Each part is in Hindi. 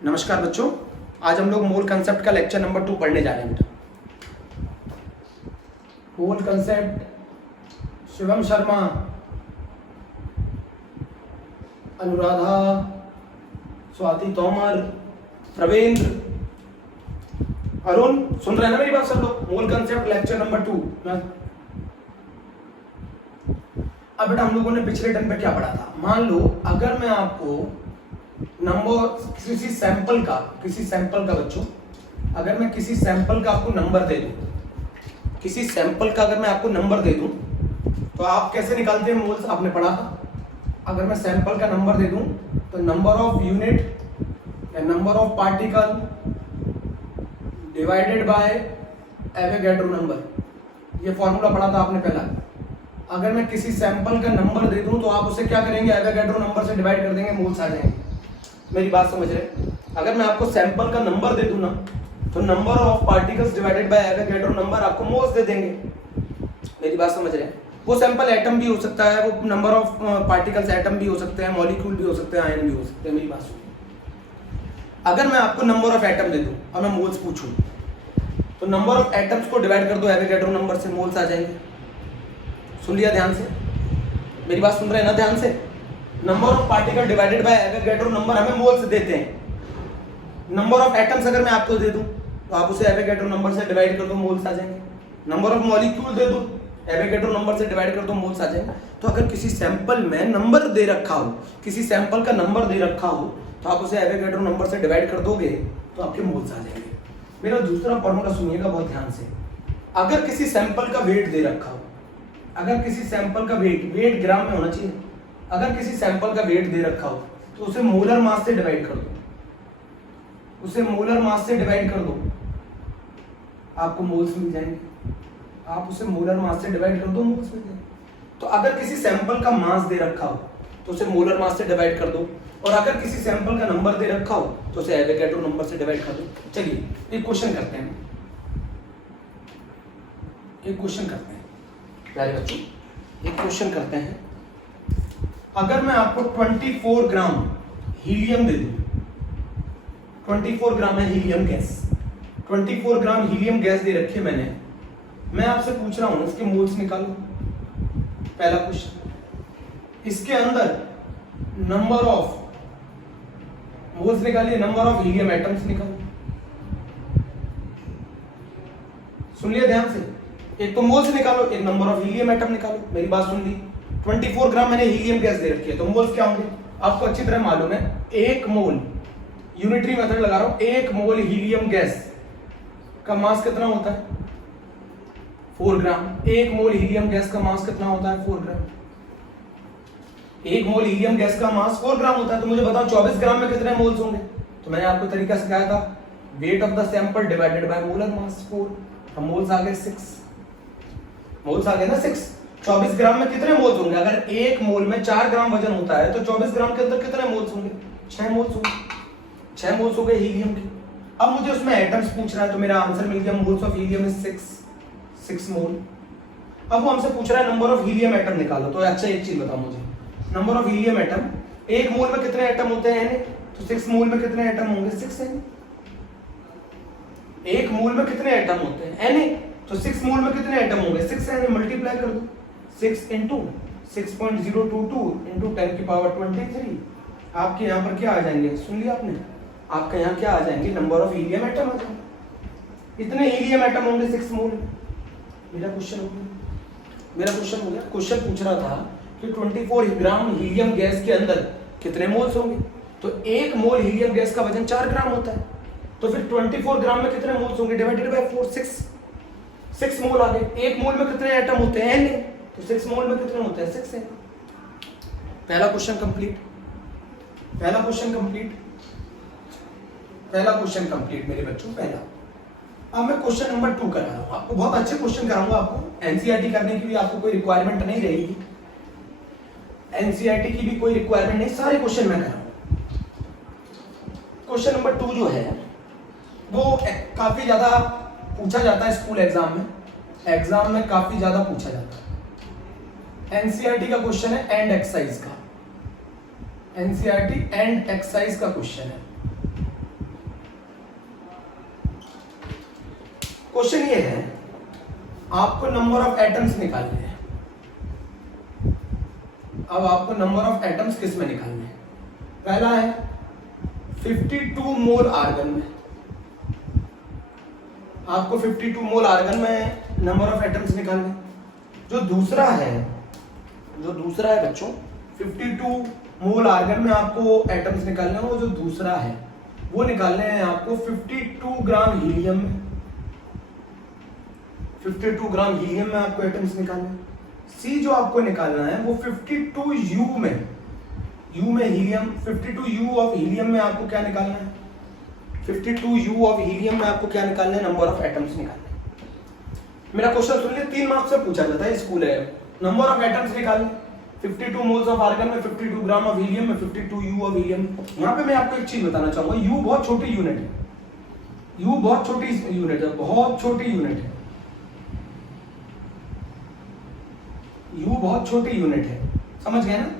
नमस्कार बच्चों, आज हम लोग मोल कंसेप्ट का लेक्चर नंबर 2 पढ़ने जा रहे हैं। मोल कंसेप्ट शिवम शर्मा, अनुराधा, स्वाति तोमर, प्रवेंद्र, अरुण, सुन रहे हैं ना मेरी बात सब लोग? मोल कंसेप्ट लेक्चर नंबर 2। अब बेटा हम लोगों ने पिछले टर्म पे क्या पढ़ा था? मान लो अगर मैं आपको नंबर किसी सैंपल का बच्चों, अगर मैं किसी सैंपल का आपको नंबर दे दूं, किसी सैंपल का अगर मैं आपको नंबर दे दूं तो आप कैसे निकालते हैं मोल्स? आपने पढ़ा था। अगर मैं सैंपल का नंबर दे दूं तो नंबर ऑफ यूनिट या number of particle divided by Avogadro number, ये फॉर्मूला पढ़ा था आपने पहला। अगर मैं किसी सैंपल का नंबर दे दूं तो आप उसे क्या करेंगे? एवोगैड्रो नंबर से डिवाइड कर देंगे, मोल्स आ जाएंगे। मेरी बात समझ रहे? अगर मैं आपको सैंपल का नंबर दे दूं ना तो number of particles divided by Avogadro number आपको मोल्स दे देंगे। मेरी बात समझ रहे हैं? वो सैंपल एटम भी हो सकता है, वो नंबर ऑफ पार्टिकल्स एटम भी हो सकते हैं, मॉलिक्यूल भी हो सकते हैं, आयन भी हो सकते हैं। मेरी बात सुनिए, अगर मैं आपको नंबर ऑफ एटम दे दूं और मैं मोल्स पूछूं तो नंबर ऑफ एटम्स को डिवाइड कर दो एवोगैड्रो नंबर से, मोल्स आ जाएंगे। सुन लिया ध्यान से? मेरी बात सुन रहे हैं ना ध्यान से? Number of particle divided by Avogadro number हमें मोल्स देते हैं। नंबर ऑफ एटम्स अगर मैं आपको दे दूं तो आप उसे एवोगैड्रो नंबर से डिवाइड कर दो, मोल्स आ जाएंगे। नंबर ऑफ मॉलिक्यूल दे दूं, एवोगैड्रो नंबर से डिवाइड कर दो, मोल्स आ जाएंगे। तो अगर किसी सैंपल में नंबर दे रखा हो, किसी सैंपल का नंबर दे रखा हो तो आप उसे एवोगैड्रो नंबर से डिवाइड कर दोगे तो आपके मोल्स आ जाएंगे। मेरा दूसरा फॉर्मूला सुनिएगा बहुत ध्यान से। अगर किसी सैंपल का वेट दे रखा हो, अगर किसी सैंपल का वेट ग्राम में होना चाहिए, अगर किसी सैंपल का वेट दे रखा हो तो उसे मोलर मास से डिवाइड कर दो, उसे मोलर मास से डिवाइड कर दो, आपको मोल्स मिल जाएंगे। आप उसे मोलर मास से डिवाइड कर दो, मोल्स मिल जाएंगे। तो अगर किसी सैंपल का मास दे रखा हो तो उसे मोलर मास से डिवाइड कर दो, और अगर किसी सैंपल का नंबर दे रखा हो तो उसे एवोगैड्रो नंबर से डिवाइड कर दो। चलिए एक क्वेश्चन करते हैं, प्यारे बच्चों, एक क्वेश्चन करते हैं। अगर मैं आपको 24 ग्राम हीलियम दे दूं, 24 ग्राम है हीलियम गैस, 24 ग्राम हीलियम गैस दे रखी है मैंने, मैं आपसे पूछ रहा हूं इसके मोल्स निकालो। पहला क्वेश्चन, इसके अंदर नंबर ऑफ मोल्स निकालिए, नंबर ऑफ हीलियम एटम्स निकालो। सुन लिया ध्यान से? एक तो मोल्स निकालो, एक नंबर ऑफ हीलियम एटम निकालो। मेरी बात सुन ली? 24 ग्राम मैंने हीलियम गैस दे रखी है तो मोल्स क्या होंगे आपको अच्छी तरह मालूम है। एक मोल, यूनिटरी मेथड लगा रहा हूं, एक मोल हीलियम गैस का मास कितना होता है? 4 ग्राम। एक मोल हीलियम गैस का मास कितना होता है? 4 ग्राम। एक मोल हीलियम गैस का मास 4 ग्राम होता है। तो मुझे बताओ 24 ग्राम में कितने मोल्स होंगे? तो मैंने आपको तरीका सिखाया था, weight of the sample divided by molar मास 4। तो मोल्स आ गए 6, मोल्स आ गए ना 6। 24 ग्राम में कितने मोल्स होंगे? अगर एक मोल में 4 ग्राम वजन होता है तो 24 ग्राम के अंदर कितने मोल्स होंगे? 6 मोल्स होंगे। 6 मोल्स हो गए हीलियम के। अब मुझे उसमें एटम्स पूछ रहा है तो मेरा आंसर मिल गया, मोल्स ऑफ हीलियम इज 6 मोल। अब वो हमसे पूछ रहा है नंबर ऑफ हीलियम एटम निकालो। तो अच्छा एक चीज बताओ मुझे, नंबर ऑफ हीलियम एटम, एक मोल में कितने एटम होते हैं? तो 6 मोल में कितने एटम होंगे? 6 है। एक मोल में कितने एटम होते हैं? N। तो 6 मोल में कितने एटम होंगे? 6 है। मल्टीप्लाई कर दो, 6 इंटू 6.022 इंटू 10 की पावर 23। आपके यहाँ पर क्या आ जाएंगे? सुन लिया आपने? आपके यहाँ क्या आ जाएंगे? नंबर ऑफ हीलियम एटम आ जाएंगे। इतने हीलियम एटम होंगे 6 मोल। मेरा क्वेश्चन हो गया। क्वेश्चन पूछ रहा था कि 24 ग्राम हीलियम गैस के अंदर कितने मोल्स होंगे? तो एक मोल हीलियम गैस का वजन 4 ग्राम होता है। तो फिर 24 ग्राम में कितने मोल्स होंगे? डिवाइडेड बाय 4, 6 मोल आ गए। एक मोल में कितने एटम होते हैं? N। तो 6 मोल में कितने होते हैं? 6 है। पहला क्वेश्चन कंप्लीट मेरे बच्चों, पहला। अब मैं क्वेश्चन नंबर 2 करा रहा हूं आपको। बहुत अच्छे क्वेश्चन कराऊंगा आपको। एनसीईआरटी करने की भी आपको कोई रिक्वायरमेंट नहीं रहेगी, एनसीईआरटी की भी कोई रिक्वायरमेंट नहीं, सारे क्वेश्चन मैं कराऊंगा। क्वेश्चन नंबर 2 जो है वो काफी ज्यादा पूछा जाता है स्कूल एग्जाम में काफी ज्यादा पूछा जाता है। एनसीईआरटी का क्वेश्चन है एंड एक्सरसाइज का, एनसीईआरटी एंड एक्सरसाइज का क्वेश्चन है। क्वेश्चन ये है, आपको नंबर ऑफ एटम्स निकालने हैं। अब आपको नंबर ऑफ एटम्स किस में निकालने हैं? पहला है 52 मोल आर्गन में, आपको 52 मोल आर्गन में नंबर ऑफ एटम्स निकालने। जो दूसरा है बच्चों, 52 मोल आर्गन में आपको एटम्स निकालने हैं, वो जो दूसरा है वो निकालने हैं आपको 52 ग्राम हीलियम में। 52 ग्राम हीलियम में आपको एटम्स निकालने हैं। सी जो आपको निकालना है वो 52 यू में हीलियम, 52 यू ऑफ हीलियम में आपको क्या निकालना है? 52 यू ऑफ हीलियम में आपको क्या निकालना है? नंबर ऑफ एटम्स निकालने। मेरा क्वेश्चन सुन लिया, 3 मार्क्स से पूछा जाता है, स्कूल है। नंबर ऑफ एटम्स निकालने, 52 मोल्स ऑफ आर्गन में, 52 ग्राम ऑफ हीलियम में, 52 यू ऑफ हीलियम। यहाँ पे मैं आपको एक चीज बताना चाहूंगा, यू बहुत छोटी यूनिट है, यू बहुत छोटी यूनिट है, बहुत छोटी यूनिट है, यू बहुत छोटी यूनिट है, समझ गए ना?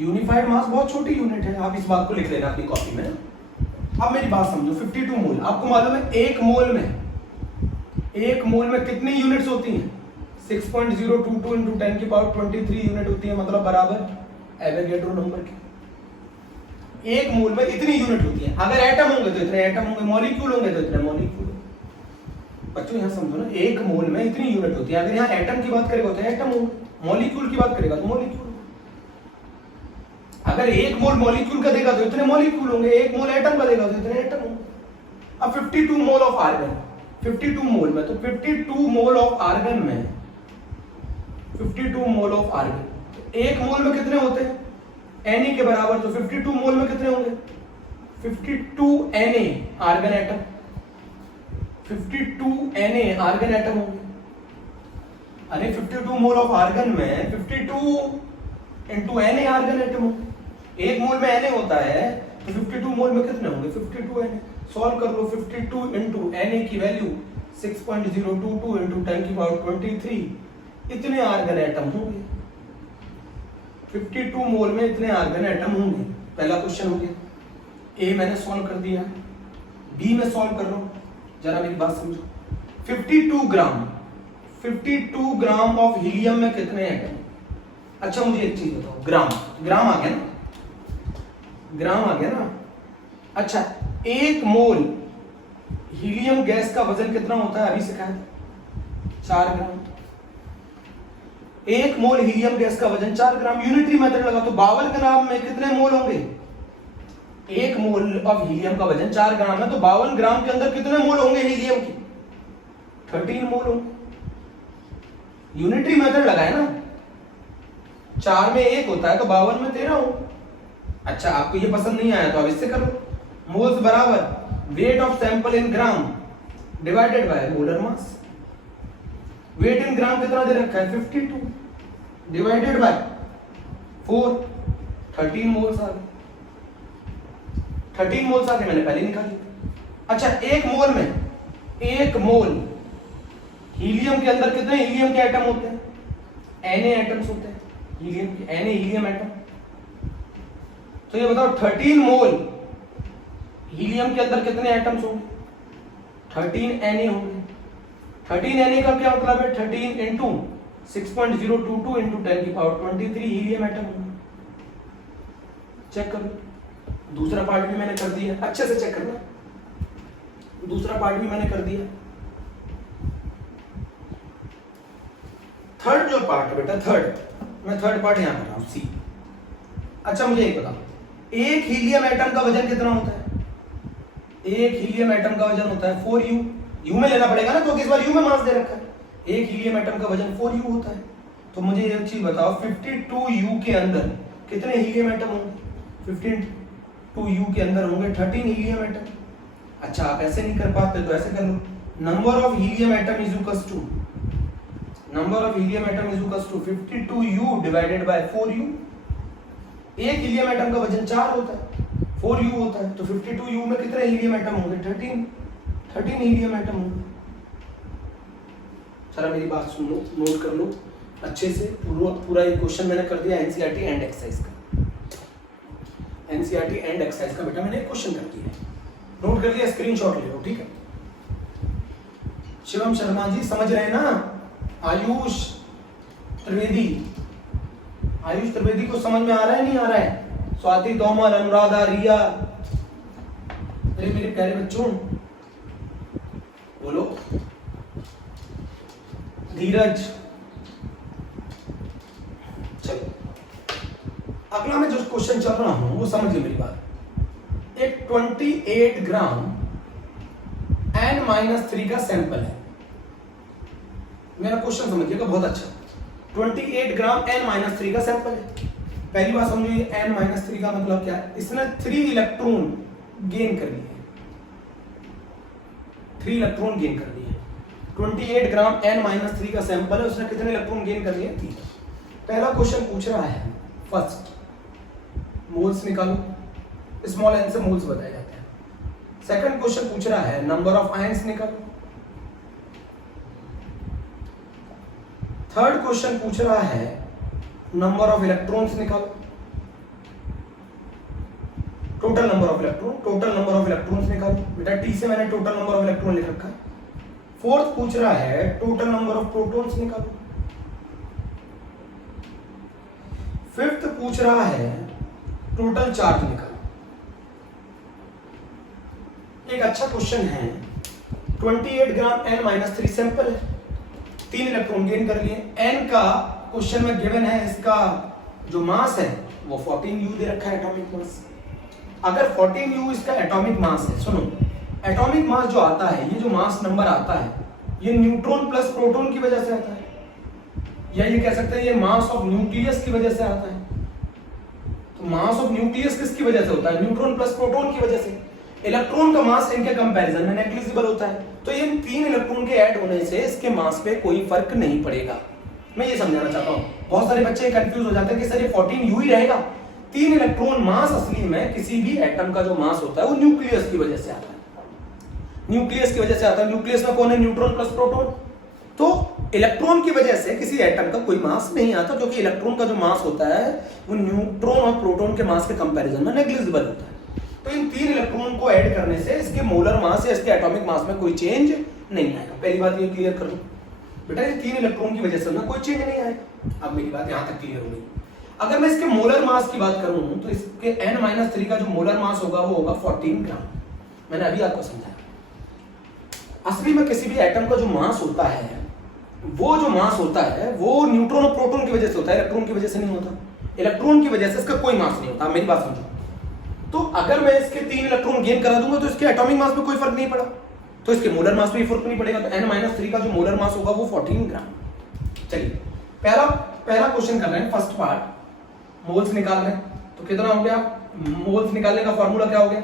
यूनिफाइड मास बहुत छोटी यूनिट है, आप इस बात को लिख लेना अपनी कॉपी में। अब मेरी बात समझो, 52 मोल, आपको मालूम है एक मोल में कितनी यूनिट्स होती हैं? 6.022 इंटू 10 की पावर 23 यूनिट होती है, मतलब बराबर एवोगैड्रो नंबर की। एक मोल में इतनी यूनिट होती है। अगर एटम होंगे तो इतने एटम होंगे, मॉलिक्यूल होंगे तो इतने मॉलिक्यूल। बच्चों यहाँ समझो ना, एक मोल में इतनी यूनिट होती है। अगर यहाँ एटम की बात करेगा तो एटम होंगे, मॉलिक्यूल की बात करेगा तो मॉलिक्यूल। अगर एक मोल मॉलिक्यूल का देगा तो इतने मॉलिक्यूल होंगे, एक मोल एटम का देगा तो इतने एटम होंगे। अब 52 मोल ऑफ आर्गन, 52 मोल में, तो 52 मोल ऑफ आर्गन में, 52 मोल ऑफ आर्गन, तो एक मोल में कितने होते हैं? Na के बराबर, तो 52 मोल में कितने होंगे? 52 Na argon atom, 52 Na argon atom होंगे। अरे 52 मोल ऑफ आर्गन में 52 इंटू Na आर्गन एटम होंगे। एक मोल में Na होता है, तो 52 मोल में कितने होंगे? 52 Na। सॉल्व कर लो, 52 इंटू Na की वैल्यू 6.022 इंटू 10 की पावर 23, इतने आर्गन एटम होंगे। 52 मोल में इतने आर्गन एटम होंगे। पहला क्वेश्चन हो गया। ए मैंने सॉल्व कर दिया, बी में सॉल्व कर लो, जरा मेरी बात समझो। 52 ग्राम ऑफ हीलियम में कितने एटम? अच्छा मुझे एक चीज बताओ, ग्राम आ गया ना, ग्राम आ गया ना। अच्छा, एक मोल हीलियम गैस का वजन कितना होता है? अभी सिखाया, 4 ग्राम। एक मोल हीलियम गैस का वजन 4 ग्राम। यूनिटरी मेथड लगा तो 52 ग्राम में कितने मोल होंगे? एक मोल ऑफ हीलियम का वजन 4 ग्राम है, तो 52 ग्राम के अंदर कितने मोल होंगे हीलियम के? 13 मोल होंगे। यूनिटरी मेथड लगाए ना, 4 में 1 होता है तो 52 में 13 हो। अच्छा, आपको ये पसंद नहीं आया तो अब इससे करो। मोल्स बराबर weight of sample in gram divided by molar mass. Weight in gram कितना दे रखा है? 52 डिवाइडेड बाय 4, 13 मोल्स आ गए। 13 मोल्स आ गए, मैंने पहले निकाली। अच्छा, एक मोल हीलियम के अंदर कितने हीलियम के एटम होते हैं? Na एटम्स होते हैं हीलियम के, Na हीलियम एटम। तो ये बताओ 13 मोल हीलियम के अंदर कितने एटम्स होंगे? 13 Na होंगे। 13 Na का क्या मतलब है? 13 इंटू 6.022 इंटू 10 की पावर 23 हीलियम एटम होंगे। चेक करो, दूसरा पार्ट भी मैंने कर दिया, अच्छे से चेक करना। दूसरा पार्ट भी मैंने कर दिया। थर्ड जो पार्ट बेटा, मैं थर्ड पार्ट यहां कर रहा हूं, सी। अच्छा मुझे एक बताओ, एक हीलियम एटम का वजन कितना होता है? एक हीलियम एटम का वजन होता है 4U। यू में लेना पड़ेगा ना, तो इस बार यू में मास दे रखा है। एक हीलियम एटम का वजन 4U होता है। तो मुझे एक चीज बताओ, 52U के अंदर कितने हीलियम एटम होंगे? 52U के अंदर होंगे 13 हीलियम एटम। अच्छा, आप ऐसे नहीं कर पाते तो ऐसे कर लो, number of helium atom is equals to 52U divided by 4U। एक हीलियम एटम का वजन 4 होता है, 4U होता है, तो 52U में कितने हीलियम एटम होंगे? 13 हीलियम एटम होंगे। चला मेरी बात सुन लो, नोट कर लो अच्छे से। पूरा ये क्वेश्चन मैंने कर दिया एनसीईआरटी एंड एक्सरसाइज का। एनसीईआरटी एंड एक्सरसाइज का बेटा मैंने क्वेश्चन कर दिया, नोट कर लिया, स्क्रीनशॉट ले लो, ठीक है। शिवम शर्मा जी समझ रहे हैं ना? आयुष त्रिवेदी को समझ में आ रहा है नहीं आ रहा है? स्वाति तोमर, अनुराधा, रिया, मेरे प्यारे बच्चों बोलो। धीरज, चलो अगला मैं जो क्वेश्चन चल रहा हूं वो समझिए मेरी बात। एक 28 ग्राम N-3 का सैंपल है। मेरा क्वेश्चन समझिएगा बहुत अच्छा। 28 ग्राम N-3 का सैंपल है। पहली बात समझिए N-3 का मतलब क्या है। इसने 3 इलेक्ट्रॉन गेन कर लिए, 3 इलेक्ट्रॉन गेन कर लिए। 28 ग्राम N-3 का सैंपल है, उसने कितने इलेक्ट्रॉन गेन कर लिए? 3। पहला क्वेश्चन पूछ रहा है फर्स्ट मोल्स निकालो, स्मॉल n से मोल्स बताए जाते हैं। सेकंड क्वेश्चन पूछ रहा है नंबर ऑफ आयंस निकालो। थर्ड क्वेश्चन पूछ रहा है नंबर ऑफ इलेक्ट्रॉन्स निकालो, टोटल नंबर ऑफ इलेक्ट्रॉन्स निकालो। बेटा टी से मैंने टोटल नंबर ऑफ इलेक्ट्रॉन लिख रखा है। फोर्थ पूछ रहा है टोटल नंबर ऑफ प्रोटॉन्स निकालो। फिफ्थ पूछ रहा है टोटल चार्ज निकालो। एक अच्छा क्वेश्चन है। 28 ग्राम N-3 सैंपल है, 3 इलेक्ट्रॉन गेन कर लिए। N का क्वेश्चन में गिवन है, इसका जो मास है वो 14U दे रखा है एटॉमिक मास। अगर 14U इसका एटॉमिक मास है, सुनो एटॉमिक मास जो आता है, ये जो मास नंबर आता है ये न्यूट्रॉन प्लस प्रोटॉन की वजह से आता है, या ये कह सकते हैं ये मास ऑफ न्यूक्लियस की वजह से आता है। तो मास ऑफ न्यूक्लियस किसकी वजह से होता है? न्यूट्रॉन प्लस प्रोटॉन की वजह से। इलेक्ट्रॉन का मास इनके कंपैरिजन में नेग्लिजिबल होता है, तो ये 3 इलेक्ट्रॉन के ऐड होने से इसके मास पे कोई फर्क नहीं पड़ेगा। मैं ये समझाना चाहता हूँ। बहुत सारे बच्चे कंफ्यूज हो जाते हैं कि सर ये 14U ही रहेगा। 3 इलेक्ट्रॉन मास असली में किसी भी एटम का जो मास होता है वो न्यूक्लियस की वजह से आता है। न्यूक्लियस की वजह से आता है। न्यूक्लियस में कौन है? Neutron plus proton. तो इलेक्ट्रॉन की वजह से किसी एटम का कोई मास नहीं आता, क्योंकि इलेक्ट्रॉन का जो मास होता है वो न्यूट्रॉन और प्रोटॉन के मास के कंपैरिजन में नेग्लिजिबल होता है। तो इन 3 इलेक्ट्रॉन को ऐड करने से इसके मोलर मास या इसके एटॉमिक मास में कोई चेंज नहीं आएगा। पहली बात ये क्लियर कर दो बेटा, ये 3 इलेक्ट्रॉन की वजह से ना कोई चेंज नहीं आएगा। अब मेरी बात यहां तक क्लियर हो गई। अगर मैं इसके मोलर मास की बात करूं तो इसके N-3 का जो मोलर मास होगा वो होगा 14 ग्राम। मैंने अभी आपको समझाया। असली में किसी भी एटम का जो मास होता है, वो जो मास होता है वो न्यूट्रॉन और प्रोटॉन की वजह से होता है, इलेक्ट्रॉन की वजह से नहीं होता। इलेक्ट्रॉन की वजह से इसका कोई मास नहीं होता। मेरी बात समझो। तो अगर मैं इसके 3 इलेक्ट्रॉन गेन करा दूंगा तो इसके एटॉमिक मास में कोई फर्क नहीं पड़ा, तो इसके मोलर मास में भी फर्क नहीं पड़ेगा। तो N-3 का जो मोलर मास होगा वो 14 ग्राम। चलिए पहला क्वेश्चन कर रहे हैं, फर्स्ट पार्ट मोल्स निकाल रहे हैं। तो कितना हो गया? मोल्स निकालने का फॉर्मूला क्या हो गया?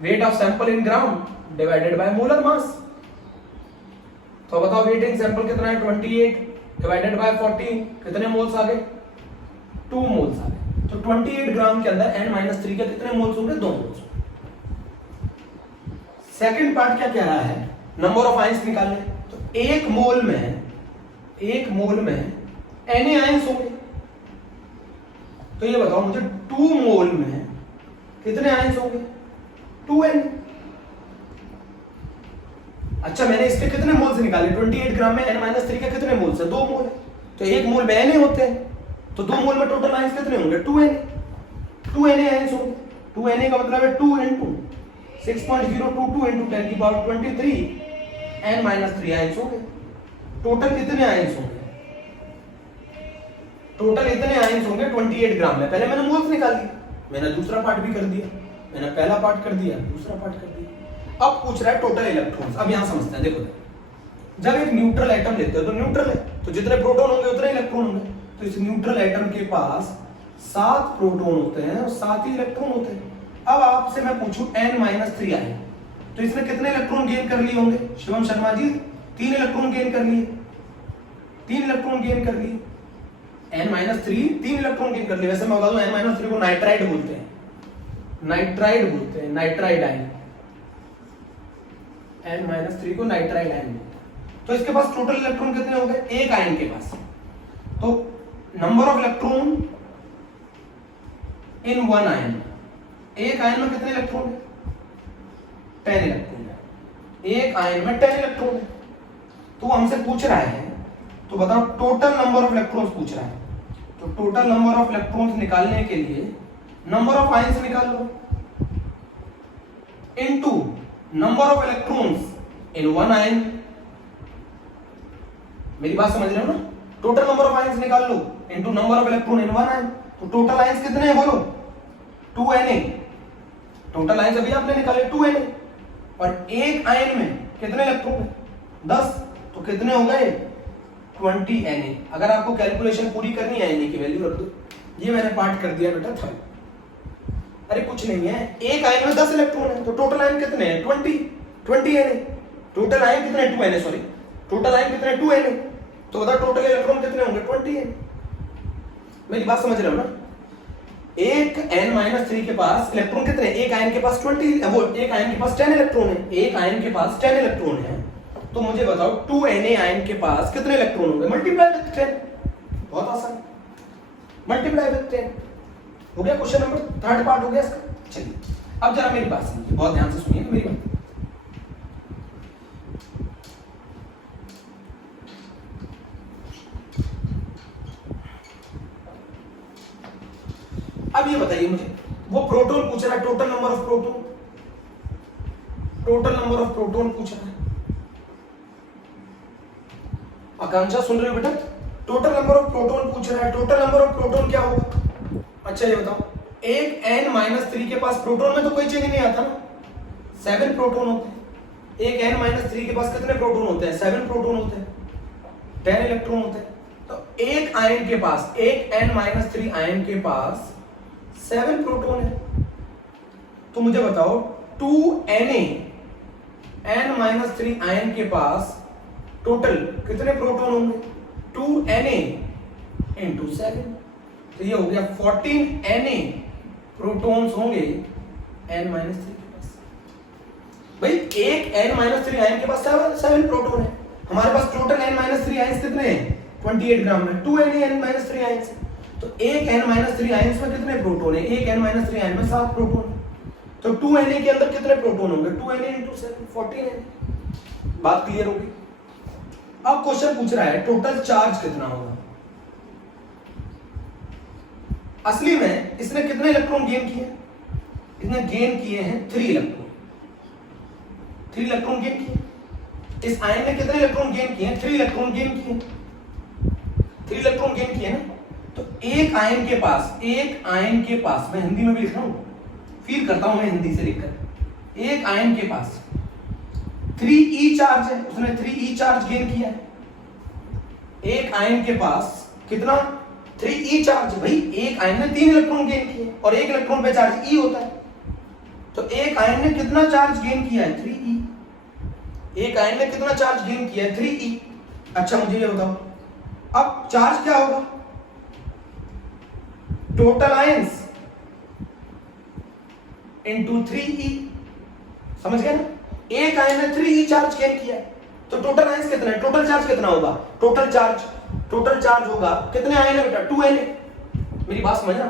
Wait of sample in gram divided by molar मास। तो बताओ वेट इन सैंपल कितना है? 28 डिवाइडेड बाय 14, कितने मोल्स आ गए? 2 मोल्स आ गए। तो 28 ग्राम के अंदर N-3 के कितने मोल्स होंगे? 2 मोल्स। सेकंड पार्ट क्या कह रहा है? नंबर ऑफ आयंस निकालने। तो एक मोल में Na आयंस होंगे। तो ये बताओ मुझे 2 मोल में कितने आयंस होंगे? 2N। अच्छा, मैंने इसके कितने मोल्स निकाले? 28 ग्राम में N-3 के कितने मोल्स है? 2 मोल है। तो एक मोल में Na होते हैं, तो 2 मोल में टोटल आयंस कितने होंगे? 2Na आयंस होंगे। 2Na का मतलब है 2 into 6.022 into 10 की पावर 23 N-3 आयंस होंगे। टोटल कितने आयंस होंगे? टोटल इतने आयंस होंगे 28 ग्राम में। पहले मैंने मोल्स निकाल दिए, मैंने दूसरा पार्ट भी कर दिया। मैंने पहला पार्ट कर दिया, दूसरा पार्ट कर दिया। अब पूछ रहा है टोटल इलेक्ट्रॉन्स। अब यहां समझते हैं। देखो, जब एक न्यूट्रल एटम लेते हो तो न्यूट्रल है, तो जितने प्रोटॉन होंगे उतने इलेक्ट्रॉन होंगे। तो इस न्यूट्रल एटम के पास 7 प्रोटॉन होते हैं और 7 ही इलेक्ट्रॉन होते हैं। अब आपसे मैं पूछूं N-3 आए तो इसने कितने इलेक्ट्रॉन गेन कर लिए होंगे? शिवम शर्मा जी 3 इलेक्ट्रॉन गेन कर लिए। 3 इलेक्ट्रॉन गेन कर लिए। N-3 3 इलेक्ट्रॉन गेन कर लिए। वैसे मैं बता दूं N-3 को नाइट्राइड बोलते हैं, नाइट्राइड आयन। N-3 को नाइट्राइड आयन बोलते हैं। तो इसके पास टोटल इलेक्ट्रॉन कितने हो गए? एक आयन के पास। तो number of electron in 1 ion, एक आयन में कितने इलेक्ट्रॉन है? 10 इलेक्ट्रॉन है। एक आयन में 10 इलेक्ट्रॉन है। तो हमसे पूछ रहा है, तो बताओ टोटल नंबर ऑफ इलेक्ट्रॉन्स पूछ रहा है, तो टोटल नंबर ऑफ इलेक्ट्रॉन्स निकालने के लिए नंबर ऑफ आयंस निकाल लो into number of electrons in one ion. मेरी बात समझ रहे हो ना? टोटल नंबर ऑफ आयंस निकाल लो into number of electron in one ion. तो टोटल आयंस कितने हैं बोलो? 2Na। टोटल आयंस अभी आपने निकाले 2Na, और एक आयन में कितने इलेक्ट्रॉन है? 10। तो कितने हो गए? 20Na। अगर आपको कैलकुलेशन पूरी करनी है Na की वैल्यू रख दो। ये मैंने पार्ट कर दिया बेटा थर्ड। अरे कुछ नहीं है, एक आयन में 10 इलेक्ट्रॉन है, तो टोटल आयन कितने हैं? 20Na। टोटल आयन कितने? 2Na, सॉरी, टोटल आयन कितने? 2Na। तो बताओ टोटल इलेक्ट्रॉन कितने होंगे? 20Na। मेरी बात समझ रहे हो ना? एक n-3 के पास इलेक्ट्रॉन कितने? एक आयन के पास 20, वो एक आयन के पास 10 इलेक्ट्रॉन है, एक आयन के पास 10 इलेक्ट्रॉन है। तो मुझे बताओ 2Na आयन के पास कितने इलेक्ट्रॉन होंगे? Multiply with 10। बहुत आसान, मल्टीप्लाई विद 10 हो गया। क्वेश्चन नंबर थर्ड पार्ट हो गया इसका। चलिए अब जरा मेरी बात सुनिए, बहुत ध्यान से सुनिए मेरी बात। अब ये बताइए मुझे, वो प्रोटॉन पूछ रहा है, total number of proton, total number of proton पूछ रहा है। आकांक्षा सुन रहे हो बेटा? टोटल नंबर ऑफ प्रोटॉन पूछ रहा है। टोटल नंबर ऑफ प्रोटॉन क्या होगा? अच्छा ये बताओ, एक n-3 के पास प्रोटॉन में तो कोई चेंज नहीं आता ना, 7 प्रोटॉन होते हैं। एक n-3 के पास कितने प्रोटॉन होते हैं? 7 प्रोटॉन होते हैं, 10 इलेक्ट्रॉन होते हैं। तो एक आयन के पास, एक n-3 आयन के पास 7 प्रोटॉन है। तो मुझे बताओ 2Na n-3 आयन के पास टोटल कितने प्रोटॉन होंगे? 2Na into 7। तो ये हो गया 14Na प्रोटॉन्स होंगे n-3 के पास। भाई एक n-3 आयन के पास 7 प्रोटॉन है, हमारे पास टोटल n-3 आयंस कितने हैं? 28 ग्राम में 2Na n-3 आयंस है। तो एक n-3 आयंस में कितने प्रोटॉन है? एक n-3 आयन में 7 प्रोटॉन है। तो 2Na के अंदर कितने प्रोटॉन होंगे? 2Na into 7, 14Na। बात क्लियर होगी? अब क्वेश्चन पूछ रहा है टोटल चार्ज कितना होगा। असली में इसने कितने इलेक्ट्रॉन गेन किए? इसने गेन किए हैं 3 इलेक्ट्रॉन। 3 इलेक्ट्रॉन गेन किए। इस आयन ने कितने इलेक्ट्रॉन गेन किए? 3 इलेक्ट्रॉन गेन किए। 3 इलेक्ट्रॉन गेन किए ना। तो एक आयन के पास, एक आयन के पास, मैं हिंदी में भी लिख रहा हूं, फील करता हूं मैं हिंदी से लिखकर, एक आयन के पास 3e चार्ज है, उसने 3e चार्ज गेन किया है। एक आयन के पास कितना? 3e charge. भाई एक आयन ने 3 इलेक्ट्रॉन गेन किए और एक इलेक्ट्रॉन पे चार्ज e होता है। तो एक आयन ने कितना चार्ज गेन किया है? 3e। एक आयन ने कितना चार्ज गेन किया है? 3e। अच्छा मुझे ये बताओ, अब चार्ज क्या होगा? Total ions into 3e। समझ गए ना? एक आयन ने 3e चार्ज गेन किया, तो टोटल आयंस कितना है? टोटल चार्ज कितना होगा? टोटल चार्ज होगा कितने आयन है बेटा? 2Na। मेरी बात समझना,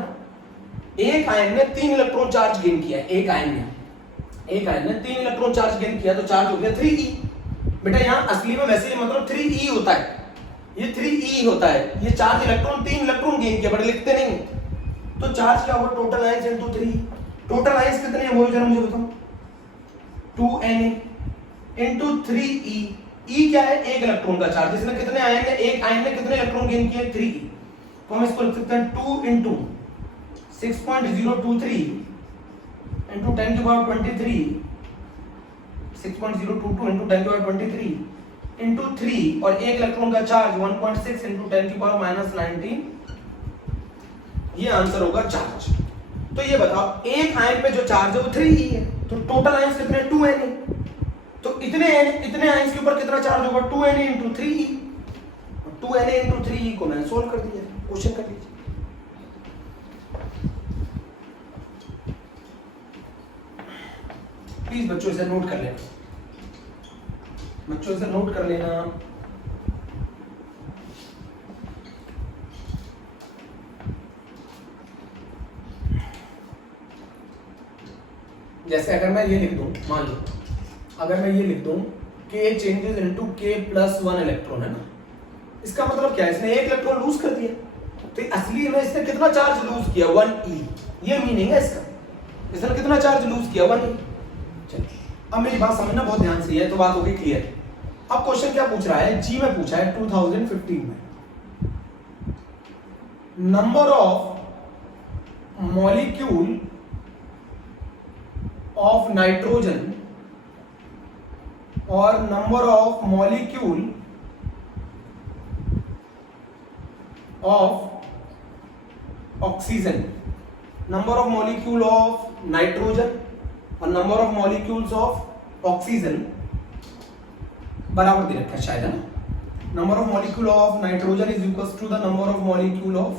एक आयन ने 3 इलेक्ट्रॉन चार्ज गेन किया है। एक आयन ने 3 इलेक्ट्रॉन चार्ज गेन किया, तो चार्ज हो गया 3e। बेटा यहां असली में वैसे ही मतलब 3e होता है, ये 3e होता है। ये चार्ज इलेक्ट्रॉन 3 इलेक्ट्रॉन गेन किया, बट लिखते नहीं। तो चार्ज क्या होगा? Total ions into 3। Total ions कितने हैं वो जरा मुझे बताओ। 2Na into 3e। e क्या है? एक इलेक्ट्रॉन का चार्ज। इसमें कितने आयन है? एक आयन ने कितने इलेक्ट्रॉन गेन किए? 3e। तो हम इसको लिख सकते हैं 2 इंटू 6.023 इंटू 10 की पावर 23, 6.022 इंटू 10 की पावर 23 इंटू 3, और एक इलेक्ट्रॉन का चार्ज 1.6 इंटू 10 की पावर -19। ये आंसर होगा चार्ज। तो ये बताओ एक आयन पे जो चार्ज है वो 3e है, तो टोटल आयंस कितने? 2Na। तो इतने आयंस के ऊपर कितना चार्ज होगा? 2Na into 3e। 2Na into 3e को मैंने सोल्व कर दिया, क्वेश्चन कर लीजिए। प्लीज बच्चों इसे नोट कर लेना, बच्चों इसे नोट कर लेना। जैसे अगर मैं ये लिख दूं, मान लो अगर मैं ये लिख दूं K changes into K plus 1 electron है ना। इसका मतलब क्या है, इसने एक इलेक्ट्रॉन लूज कर दिया, तो असली में इसने कितना चार्ज लूज किया, 1e, ये मीनिंग है इसका। इसने कितना चार्ज लूज किया, 1e। चलिए अब मेरी बात समझना बहुत ध्यान से है, तो बात होगी क्लियर। अब क्वेश्चन क्या पूछ रहा है, जी में पूछा है 2015 में, number of molecule of nitrogen और number of molecule of oxygen, number of molecule of nitrogen और number of molecules of oxygen बराबर दे रखा है शायद, है ना। Number of molecule of nitrogen is equals to the number of molecule of,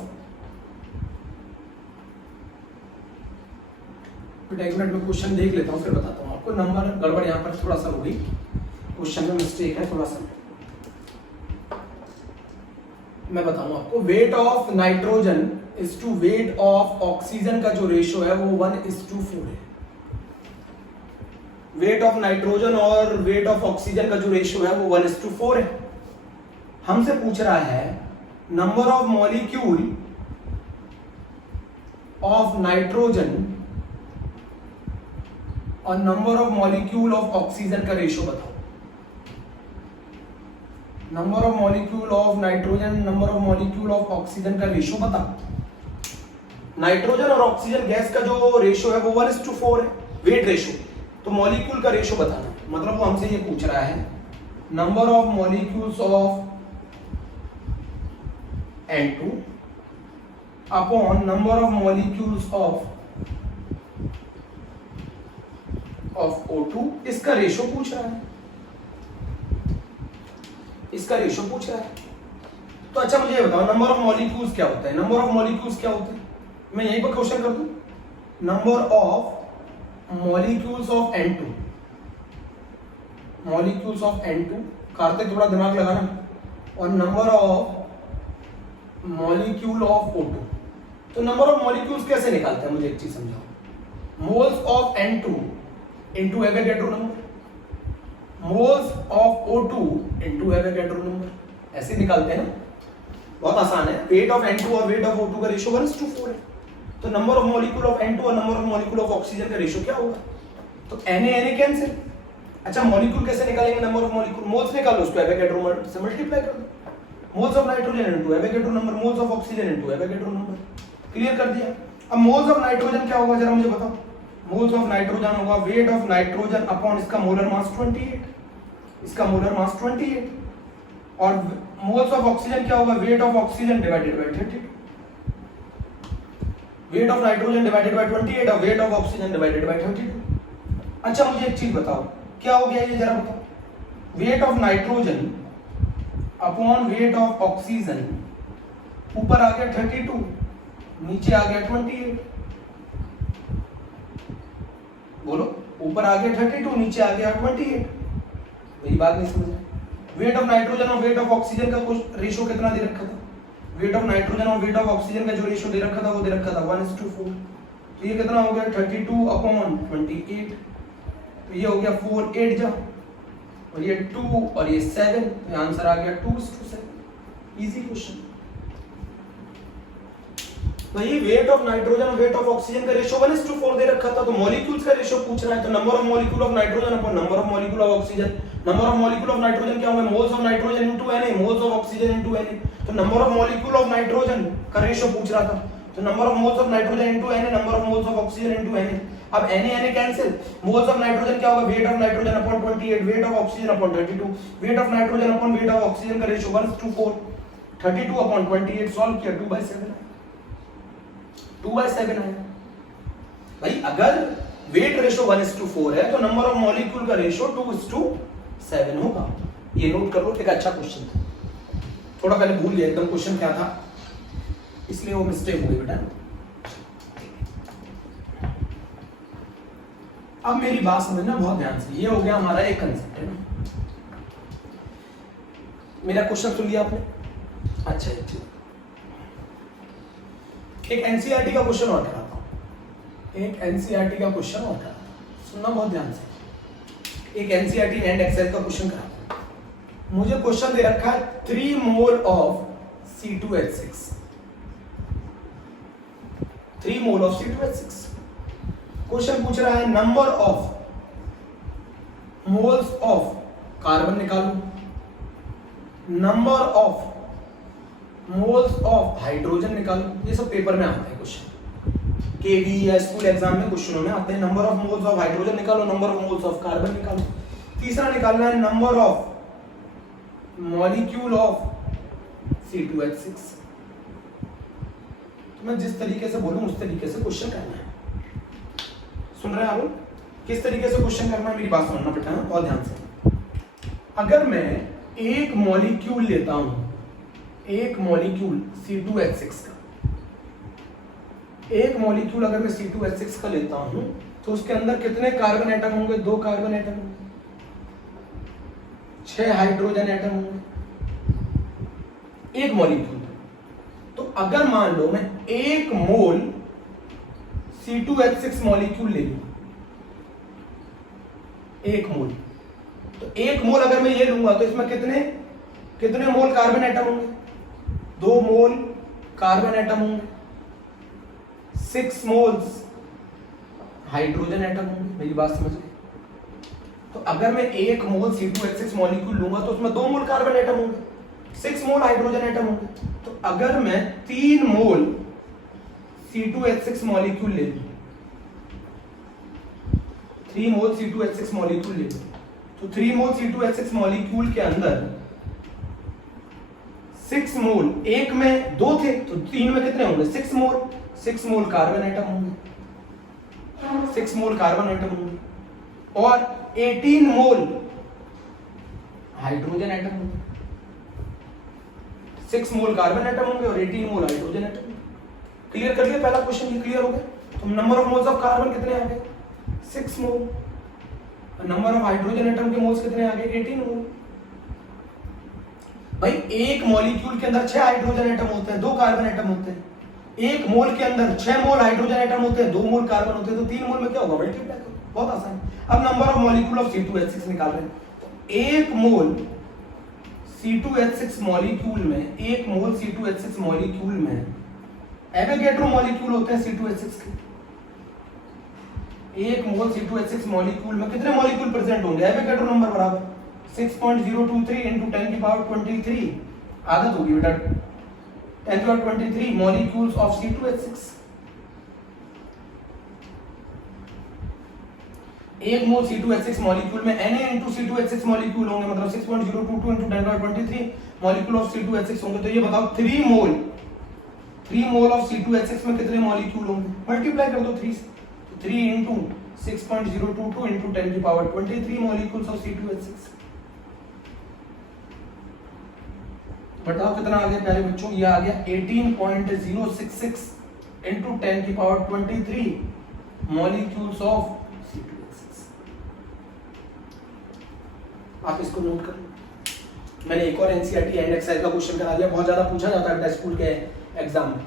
एक मिनट में क्वेश्चन देख लेता हूं फिर बताता हूं आपको। नंबर गड़बड़ यहां पर थोड़ा सा हो गई, क्वेश्चन में मिस्टेक है थोड़ा सा, मैं बताऊं आपको। Weight of nitrogen is to weight of oxygen का जो रेशियो है वो 1:4 है। वेट ऑफ नाइट्रोजन और वेट ऑफ ऑक्सीजन का जो रेशियो है वो 1:4 है। हमसे पूछ रहा है number of molecule of nitrogen और number of molecule of oxygen का रेशियो बताओ। Number of molecule of nitrogen, number of molecule of oxygen का रेशियो बताओ। नाइट्रोजन और ऑक्सीजन गैस का जो रेशियो है वो 1:4 है, वेट रेशियो। तो मॉलिक्यूल का रेशियो बताना, मतलब वो हमसे ये पूछ रहा है number of molecules of N2 upon number of molecules of O2, इसका रेशियो पूछ रहा है, इसका रेशियो पूछ रहा है। तो अच्छा मुझे ये बताओ नंबर ऑफ मॉलिक्यूल्स क्या होता है, नंबर ऑफ मॉलिक्यूल्स क्या होते हैं, मैं यहीं पर क्वेश्चन कर दूं। Number of molecules of N2, molecules of N2, Kartik थोड़ा दिमाग लगाना, और number of molecule of O2। तो नंबर ऑफ मॉलिक्यूल्स कैसे निकालते हैं, मुझे एक चीज समझाओ। Moles of N2 into Avogadro number, moles of O2 into Avogadro number, ऐसे निकालते हैं ना, बहुत आसान है। वेट ऑफ N2 और वेट ऑफ O2 का रेशियो 1:4 है, तो number of molecule of N2 और number of molecule of oxygen का रेशियो क्या होगा, तो Na कैंसिल। अच्छा मॉलिक्यूल कैसे निकालेंगे, नंबर ऑफ मॉलिक्यूल, मोल्स निकालो, उसको एवोगैड्रो से मल्टीप्लाई कर दो। Moles of nitrogen into Avogadro number, moles of oxygen into Avogadro number, clear कर दिया। अब मोल्स ऑफ नाइट्रोजन क्या होगा जरा मुझे बताओ। मोल्स ऑफ नाइट्रोजन होगा वेट ऑफ नाइट्रोजन अपॉन इसका मोलर मास 28, इसका मोलर मास 28, और मोल्स ऑफ ऑक्सीजन क्या होगा, wait of oxygen divided by 32, wait of nitrogen divided by 28 और weight of oxygen divided by 32। अच्छा मुझे एक चीज बताओ क्या हो गया ये जरा बताओ। Wait of nitrogen upon weight of oxygen, ऊपर आ गया 32, नीचे आ गया 28, बोलो ऊपर आ गया 32, नीचे आ गया 28, मेरी बात नहीं समझ। वेट ऑफ नाइट्रोजन और वेट ऑफ ऑक्सीजन का रेशियो कितना दे रखा था, वेट ऑफ नाइट्रोजन और वेट ऑफ ऑक्सीजन का जो रेशियो दे रखा था वो दे रखा था 1:4, तो ये कितना हो गया 32 अपॉन 28, तो ये हो गया 4 8 जा, और ये 2 और ये 7, तो आंसर आ गया 2:7। Easy question. भाई वेट ऑफ नाइट्रोजन और वेट ऑफ ऑक्सीजन का रेशियो 1:4 दे रखा था, तो मॉलिक्यूल्स का रेशियो पूछ रहा है, तो number of molecule of nitrogen upon number of molecule of oxygen, number of molecule of nitrogen क्या होगा, moles of nitrogen into Na, moles of oxygen into Na, तो number of molecule of nitrogen का रेशियो पूछ रहा था, तो number of moles of nitrogen into Na, number of moles of oxygen into Na। अब Na cancel, moles of nitrogen क्या होगा, wait of nitrogen upon 28, wait of oxygen upon 32, wait of nitrogen upon weight of oxygen का रेशियो 1:4, 32 अपॉन 28 सॉल्व किया 2/7, 2/7 आया। भाई अगर वेट रेशियो 1:4 है तो नंबर ऑफ मॉलिक्यूल का रेशियो 2:7 होगा, ये नोट कर लो। एक अच्छा क्वेश्चन था, थोड़ा पहले भूल गया एकदम क्वेश्चन क्या था, इसलिए वो मिस्टेक हो गई बेटा। अब मेरी बात समझना बहुत ध्यान से, ये हो गया हमारा एक कंसेप्ट है ना। मेरा क्वेश्चन सुन लिया आपने, अच्छा एक एनसीईआरटी का क्वेश्चन और कराता हूं, एक एनसीईआरटी का क्वेश्चन और कराता हूं, सुनना बहुत ध्यान से। एक एनसीईआरटी एंड एक्सेल का क्वेश्चन करा, मुझे क्वेश्चन दे रखा है 3 mole of C2H6, 3 mole of C2H6। Question पूछ रहा है number of moles of carbon निकालो, number of moles of hydrogen निकालो। ये सब पेपर में आता है क्वेश्चन, केवी या स्कूल एग्जाम में क्वेश्चनों में आते हैं। Number of moles of hydrogen निकालो, number of moles of carbon निकालो। तीसरा निकालना है number of molecule of C2H6। तो मैं जिस तरीके से बोलूं उस तरीके से क्वेश्चन करना है। सुन रहे हैं आप? किस तरीके से क्वेश्चन करना है मेरी बात सुनना बेटा बहुत ध्यान से। अगर मैं एक मॉलिक्यूल लेता हूं, एक मॉलिक्यूल C2H6 का, एक मॉलिक्यूल अगर मैं C2H6 का लेता हूं तो उसके अंदर कितने कार्बन एटम होंगे? 2 कार्बन एटम होंगे, 6 हाइड्रोजन एटम होंगे एक मॉलिक्यूल। तो अगर मान लो मैं 1 मोल C2H6 मॉलिक्यूल ले लूं, 1 मोल, तो 1 मोल अगर मैं ये लूंगा तो इसमें कितने मोल कार्बन एटम होंगे? 2 मोल कार्बन एटम होंगे, 6 मोल्स हाइड्रोजन एटम होंगे। मेरी बात समझ गए? तो अगर मैं 1 मोल C2H6 मॉलिक्यूल लूंगा तो उसमें 2 मोल कार्बन एटम होंगे, 6 मोल हाइड्रोजन एटम होंगे। तो अगर मैं 3 मोल C2H6 मॉलिक्यूल ले लूं, 3 मोल C2H6 मॉलिक्यूल ले लूं, तो 3 मोल C2H6 मॉलिक्यूल के अंदर 6 मोल, एक में 2 थे तो 3 में कितने होंगे? 6 मोल, 6 मोल कार्बन एटम होंगे, 6 मोल कार्बन एटम होंगे और 18 मोल हाइड्रोजन एटम होंगे। 6 मोल कार्बन एटम होंगे और 18 मोल हाइड्रोजन एटम होंगे। क्लियर कर लिया पहला क्वेश्चन? ये क्लियर हो गया। तो number of moles of carbon कितने आ गए? 6 मोल। नंबर ऑफ हाइड्रोजन एटम के मोल्स कितने आ गए? 18 मोल। भाई एक मॉलिक्यूल के अंदर 6 हाइड्रोजन एटम होते हैं, 2 कार्बन एटम होते हैं। एक मोल के अंदर 6 मोल हाइड्रोजन एटम होते हैं, 2 मोल कार्बन होते हैं, तो 3 मोल में क्या होगा? मल्टीप्लाई करो, बहुत आसान। अब number of molecule of C2H6 निकाल रहे हैं, तो 1 मोल C2H6 मॉलिक्यूल में, 1 मोल C2H6 मॉलिक्यूल में एवोगैड्रो मॉलिक्यूल होते हैं C2H6 के। 1 मोल C2H6 मॉलिक्यूल में कितने मॉलिक्यूल प्रेजेंट होंगे? एवोगैड्रो नंबर बराबर 6.023 into 10 की पावर 23, आदत होगी बेटा 10 की power 23 molecules of C2H6। 1 mole C2H6 molecule में Na into C2H6 मॉलिक्यूल होंगे, मतलब 6.022 into 10 की पावर 23 मॉलिक्यूल ऑफ C2H6 होंगे। तो ये बताओ 3 मोल ऑफ C2H6 में कितने मॉलिक्यूल होंगे? मल्टीप्लाई कर दो 3 से, तो 3 into 6.022 into 10 की पावर 23 मॉलिक्यूल्स ऑफ C2H6। बताओ कितना आ गया प्यारे बच्चों? ये आ गया 18.066 into 10 की पावर 23 मॉलिक्यूल्स ऑफ C2H6। आप इसको नोट करो। मैंने एक और एनसीईआरटी एंड एक्सेल का क्वेश्चन करा दिया, बहुत ज्यादा पूछा जाता है स्कूल के एग्जाम में।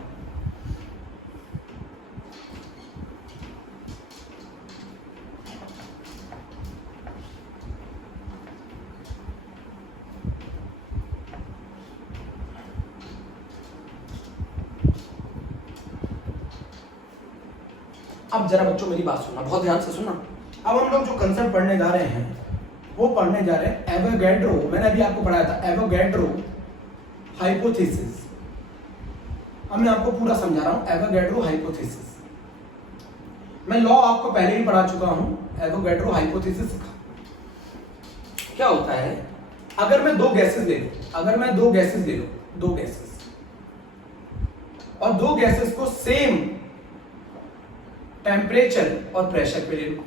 अब जरा बच्चों मेरी बात सुनना, बहुत ध्यान से सुनना। अब हम लोग जो कंसेप्ट पढ़ने जा रहे हैं वो पढ़ने जा रहे हैं एवोगैड्रो। मैंने अभी आपको पढ़ाया था एवोगैड्रो हाइपोथेसिस। अब मैं आपको पूरा समझा रहा हूं एवोगैड्रो हाइपोथेसिस। मैं लॉ आपको पहले ही पढ़ा चुका हूं। एवोगैड्रो हाइपोथेसिस क्या होता है? अगर मैं 2 गैसेस ले लूं, अगर मैं 2 गैसेस ले लूं, 2 गैसेस, और 2 गैसेस को सेम टेम्परेचर और प्रेशर पे ले लूं,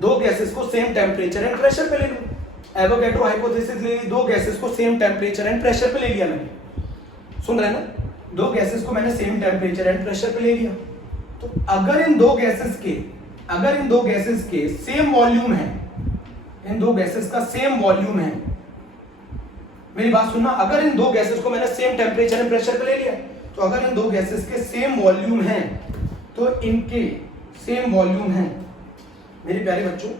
2 गैसेस को सेम टेम्परेचर एंड प्रेशर पे ले लूं। एवोगैड्रो हाइपोथेसिस ले ली, 2 गैसेस को सेम टेम्परेचर एंड प्रेशर पे ले लिया मैंने। सुन रहे हैं ना? 2 गैसेस को मैंने सेम टेम्परेचर एंड प्रेशर पे ले लिया। तो अगर इन 2 गैसेस के सेम वॉल्यूम है, इन 2 गैसेस का सेम वॉल्यूम है, मेरी बात सुनना, अगर इन 2 गैसेस को मैंने सेम टेम्परेचर एंड प्रेशर पे ले लिया, तो अगर इन 2 गैसेस के सेम वॉल्यूम है तो इनके सेम वॉल्यूम है मेरे प्यारे बच्चों,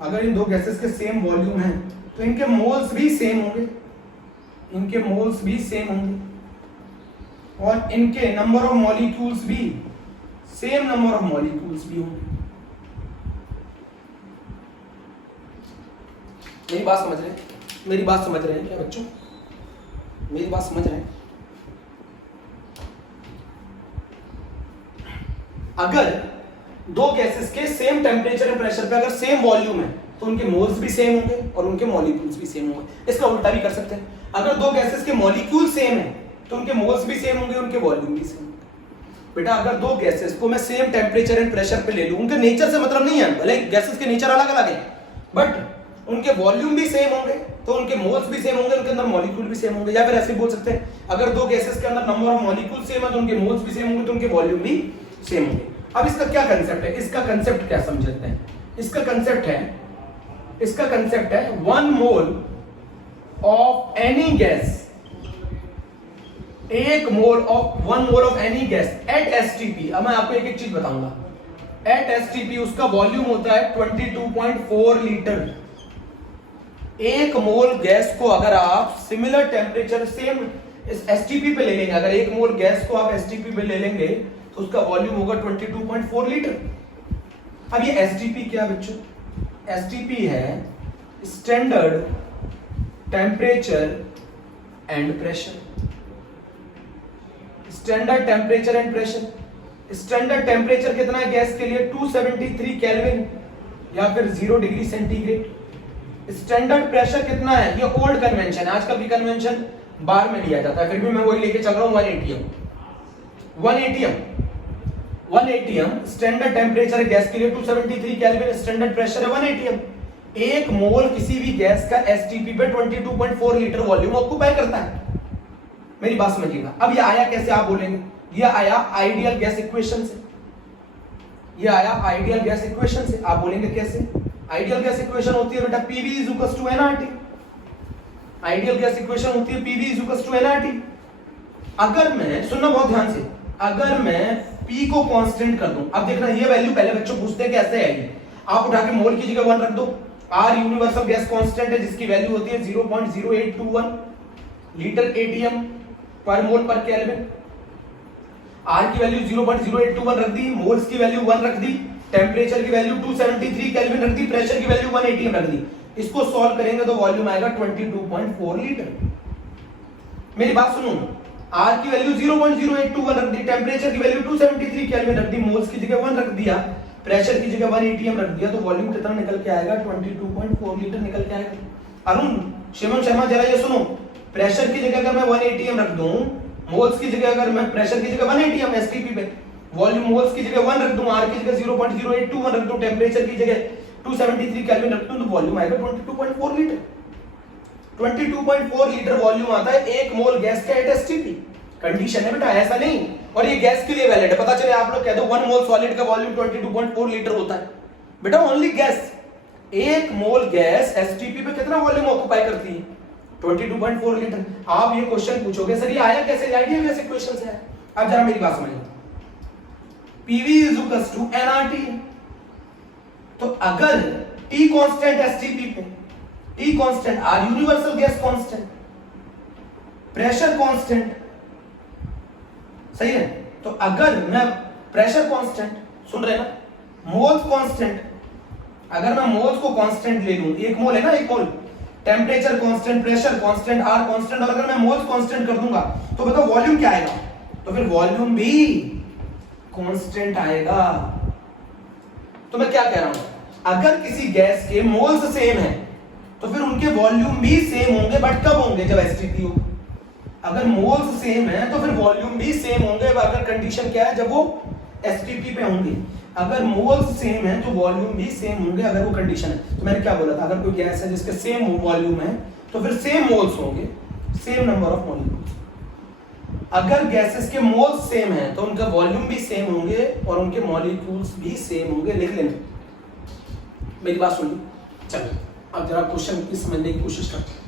अगर इन दो गैसेस के सेम वॉल्यूम है तो इनके मोल्स भी सेम होंगे, इनके मोल्स भी सेम होंगे और इनके नंबर ऑफ मॉलिक्यूल्स भी सेम नंबर ऑफ मॉलिक्यूल्स भी होंगे। मेरी बात समझ रहे हैं? मेरी बात समझ रहे हैं क्या बच्चों? मेरी बात समझ रहे हैं? अगर दो गैसेस के सेम टेम्परेचर एंड प्रेशर पे अगर सेम वॉल्यूम है तो उनके मोल्स भी सेम होंगे और उनके मॉलिक्यूल्स भी सेम होंगे। इसका उल्टा भी कर सकते हैं, अगर दो गैसेस के मॉलिक्यूल सेम है तो उनके मोल्स भी सेम होंगे, उनके वॉल्यूम भी सेम होंगे। बेटा अगर दो गैसेस को मैं सेम टेम्परेचर एंड प्रेशर पे ले लूं, उनके नेचर से मतलब नहीं है, भले गैसेस के नेचर अलग अलग है बट उनके वॉल्यूम भी सेम होंगे तो उनके मोल्स भी सेम होंगे, उनके अंदर मॉलिक्यूल भी सेम होंगे। या फिर ऐसे बोल सकते हैं, अगर दो गैसेस के अंदर नंबर ऑफ मॉलिक्यूल सेम है तो उनके मोल्स भी सेम होंगे तो उनके वॉल्यूम भी सेम होंगे। अब इसका क्या कंसेप्ट है? इसका कंसेप्ट क्या समझते हैं? इसका कंसेप्ट है 1 mole of any gas, 1 mole of any gas at STP. अब मैं आपको एक एक चीज बताऊंगा। एट एसटीपी उसका वॉल्यूम होता है 22.4 लीटर। 1 मोल गैस को अगर आप सिमिलर टेम्परेचर सेम इस एसटीपी पे ले लेंगे, अगर 1 मोल गैस को आप एसटीपी पे ले लेंगे तो उसका वॉल्यूम होगा 22.4 लीटर। अब ये एसटीपी क्या बच्चों? एसटीपी है standard temperature and pressure. Standard temperature and pressure. Standard temperature कितना है गैस के लिए? 273 केल्विन या फिर 0 डिग्री सेंटीग्रेड। स्टैंडर्ड प्रेशर कितना है? ये ओल्ड कन्वेंशन है, आजकल की कन्वेंशन बार में लिया जाता है, फिर भी मैं वही लेके चल रहा हूं 1 atm। 1 atm स्टैंडर्ड टेम्परेचर है गैस के लिए 273 केल्विन, स्टैंडर्ड प्रेशर है 1 atm। 1 मोल किसी भी गैस का एसटीपी पे 22.4 लीटर वॉल्यूम ऑक्यूपाई करता है। मेरी बात समझिएगा। अब ये आया कैसे आप बोलेंगे? ये आया आइडियल गैस इक्वेशन से। ये आया आइडियल गैस इक्वेशन से। आप बोलेंगे कैसे? आइडियल गैस इक्वेशन होती है बेटा PV = nRT। Ideal gas equation होती है PV = nRT। अगर मैं, सुनना बहुत ध्यान से, अगर मैं P को कांस्टेंट कर दूं, अब देखना ये वैल्यू पहले बच्चों पूछते हैं कैसे आएगी। आप उठा के मोल की जगह 1 रख दो। R यूनिवर्सल गैस कांस्टेंट है जिसकी वैल्यू होती है 0.0821 लीटर एटीएम पर मोल पर केल्विन। R की वैल्यू 0.0821 रख दी, मोल्स की वैल्यू 1 रख दी, टेम्परेचर की वैल्यू 273 केल्विन रख दी, प्रेशर की वैल्यू 1 atm रख दी। इसको सॉल्व करेंगे तो वॉल्यूम आएगा 22.4 लीटर। मेरी बात सुनो, R की वैल्यू 0.0821 रख दी, टेम्परेचर की वैल्यू 273 केल्विन रख दी, मोल्स की जगह 1 रख दिया, प्रेशर की जगह 1 atm रख दिया, तो वॉल्यूम कितना निकल के आएगा? 22.4 लीटर निकल के आएगा। अरुण शिवम शर्मा जरा ये सुनो, प्रेशर की जगह अगर मैं 1 atm रख दूं, मोल्स की जगह अगर मैं प्रेशर की जगह 1 atm एसटीपी पे, वॉल्यूम मोल्स की जगह 1 रख दूं, R की जगह 0.0821 रख दूं, टेम्परेचर की जगह 273 केल्विन रख दूं, तो वॉल्यूम आएगा 22.4 लीटर। 22.4 लीटर वॉल्यूम आता है 1 मोल गैस का एट एसटीपी। कंडीशन है बेटा, ऐसा नहीं। और ये गैस के लिए वैलिड है, पता चले आप लोग कह दो 1 मोल सॉलिड का वॉल्यूम 22.4 लीटर होता है। बेटा ओनली गैस, 1 मोल गैस एसटीपी पे कितना वॉल्यूम ऑक्यूपाई करती है? 22.4 लीटर। आप ये क्वेश्चन पूछोगे सर ये आया कैसे? आइडियल गैस इक्वेशन से है। अब जरा मेरी बात समझिए, PV = nRT। तो अगर T कांस्टेंट एसटीपी पे, T constant, R universal gas constant, pressure constant, सही है? तो अगर मैं प्रेशर कांस्टेंट, सुन रहे ना, मोल्स कांस्टेंट, अगर मैं मोल्स को कांस्टेंट ले लूं, 1 मोल है ना, 1 mole, temperature constant, pressure constant, R constant, और अगर मैं मोल्स कांस्टेंट कर दूंगा तो बताओ वॉल्यूम क्या आएगा? तो फिर वॉल्यूम भी कांस्टेंट आएगा। तो मैं क्या कह रहा हूं, अगर किसी गैस के मोल्स सेम है तो फिर उनके वॉल्यूम भी सेम होंगे, बट कब होंगे? जब एसटीपी हो। अगर मोल्स सेम है तो फिर वॉल्यूम भी सेम होंगे, अगर कंडीशन क्या है? जब वो एसटीपी पे होंगे। अगर मोल्स सेम है तो वॉल्यूम भी सेम होंगे, अगर वो कंडीशन है। तो मैंने क्या बोला था, अगर कोई गैस है जिसके सेम वॉल्यूम है तो फिर सेम मोल्स होंगे, सेम नंबर ऑफ मॉलिक्यूल्स। अगर गैसेस के मोल्स सेम है तो उनका वॉल्यूम भी सेम होंगे और उनके मॉलिक्यूल्स भी सेम होंगे। लिख लेना, मेरी बात सुनिए। चलो अब जरा क्वेश्चन की समझने की कोशिश करते हैं।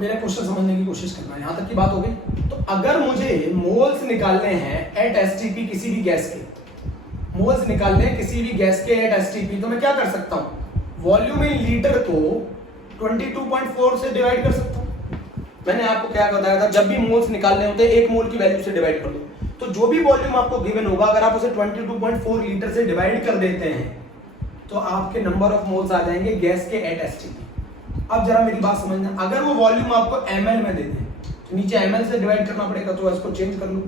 मेरा क्वेश्चन समझने की कोशिश करना, यहाँ तक की बात हो गई। तो अगर मुझे मोल्स निकालने हैं एट एसटीपी किसी भी गैस के, मोल्स निकालने हैं किसी भी गैस के एट एसटीपी, तो मैं क्या कर सकता हूँ, वॉल्यूम इन लीटर को 22.4 से डिवाइड कर सकता हूँ। मैंने आपको क्या बताया था, जब भी मोल्स निकालने होते हैं 1 मोल की वैल्यू से डिवाइड कर दो। तो जो भी वॉल्यूम आपको गिवन होगा, अगर आप उसे 22.4 लीटर से डिवाइड कर देते हैं तो आपके नंबर ऑफ मोल्स आ जाएंगे गैस के एट एसटीपी। अब जरा मेरी बात समझना, अगर वो वॉल्यूम आपको ml में दे दें तो नीचे ml से डिवाइड करना पड़ेगा, तो इसको चेंज कर लो,